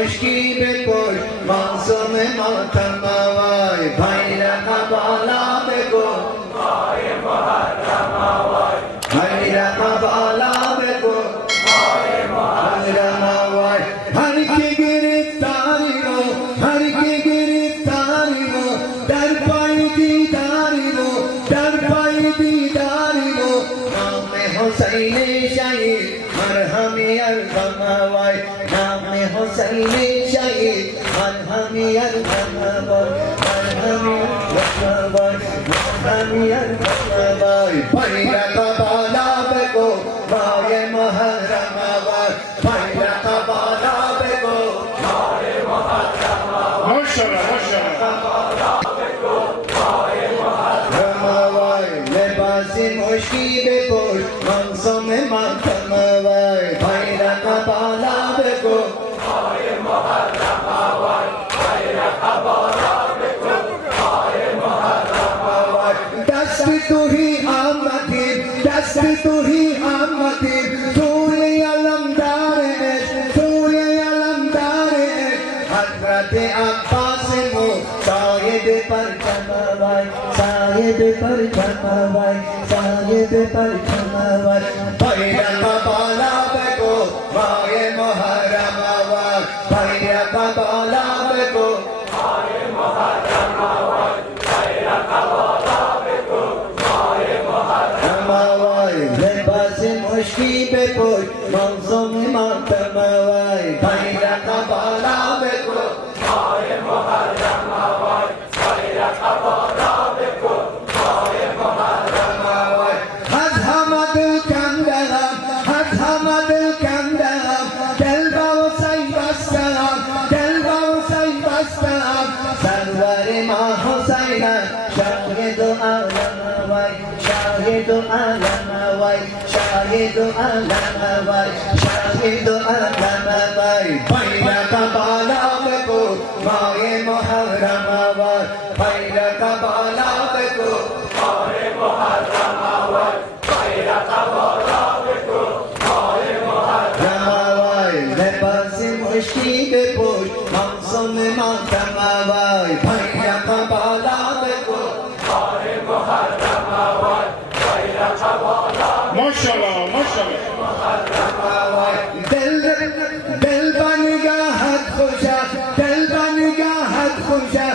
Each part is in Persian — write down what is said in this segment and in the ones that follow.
مشکی بپوش معصوم ماتم آوای بھائیرا قبالا بگو ماه محرم آوای بھائیرا قبالا بگو ماه محرم آوای ہر کی گرفتاری ہو ہر کی گرفتاری ہو در پائی دیداری ہو در پائی دیداری ہو نام حسین شہید مرہمی ارحم آوای نام حسین شہید مرہمی ارحم آوای مرہمی ارحم آوای مرہمی ارحم آوای بھائیرا قبالا بگو ماه محرم آوای بھائیرا قبالا بگو ماه محرم آوای ماشاءالله لباسی مشکی بپوش منصوم ماتم آوای بھائیرا قبالا بگو ماه محرم آوای بھائیرا قبالا بگو ماه محرم آوای دست تو ہی آمدیم دست تو ہی آمدیم توی علمدار عشق توی علمدار عشق حضرت عباس مو صاحب پرچم آوای صاحب پرچم آوای صاحب پرچم آوای بھائیرا قبالا بگو ماه محرم آوای بھائیرا قبالا بگو ماه محرم آوای بھائیرا قبالا بگو ماه محرم آوای لباس مشکی بپوش منصوم ماتم آوای بھائیرا قبالا بگو ماه محرم آوای بھائیرا قبالا بگو ماه محرم آوای حد حمد کندم حد حمد کندم دل با حسین بستم دل با حسین بستم سرور ما حسین شاهد عالم آوای شاهد عالم آوای شاهد عالم آوای شاهد عالم آوای بھائیرا قبالا بگو ماه محرم آوای بھائیرا قبالا بگو ماه محرم آوای بھائیرا قبالا بگو ماه محرم آوای لباس مشکی بپوش معصوم ماتم آوای بھائیرا قبالا بگو ماه محرم آوای بھائیرا قبالا ماشاءالله دل بن گیا حد خوشا دل بن گیا حد خوشا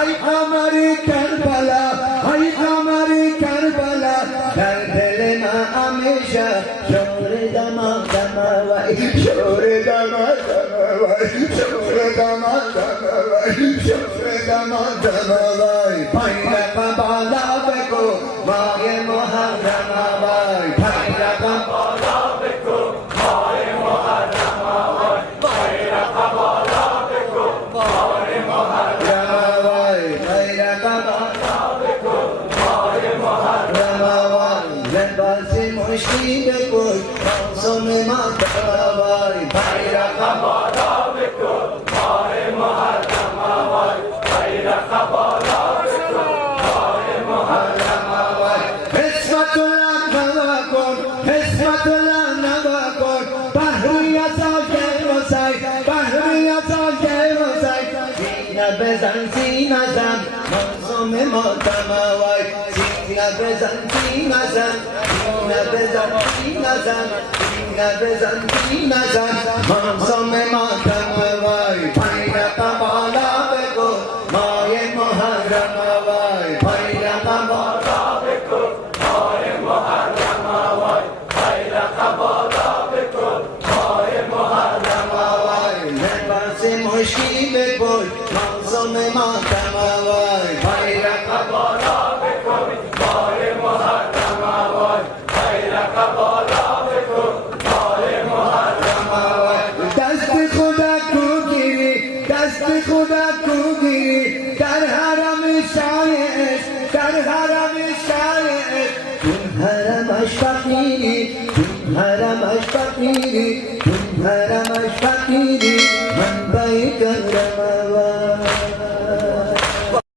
ای قمر کربلا ای قمر کربلا در دل ما ہمیشہ شور دمادم آوای شور دمادم آوای شور دمادم آوای شور دمادم آوای بھائیرا قبالا بگو ماه محرم آوای بھائیرا قبالا بگو ماه محرم آوای بھائیرا قبالا بگو ماه محرم آوای بھائیرا قبالا بگو ماه محرم آوای لباس مشکی بپوش معصوم ماتم آوای بھائیرا قبالا بگو ماه محرم آوای بھائیرا قبالا بگو ماه محرم آوای حسبت الله نوا کن حسبت الله نوا کن بحری ازای وسای بحری ازای وسای سینه بزن سینه زن منظوم ماتم آوای سینه بزن سینه زن سینه بزن سینه زن سینه بزن سینه زن منظوم ماتم آوای بھائیرا قبالا بگو ماه محرم آوای بھائیرا قبالا بگو ماه محرم آوای بھائیرا قبالا بگو ماه محرم آوای لباس مشکی بپوش معصوم ماتم آوای بھائیرا قبالا بگو ماه محرم آوای بھائیرا قبالا بگو ماه محرم آوای دست خدا کو گیری دست خدا کو گیری در حرم شایش در حرم شایش تم حرمش فقیری تم حرمش فقیری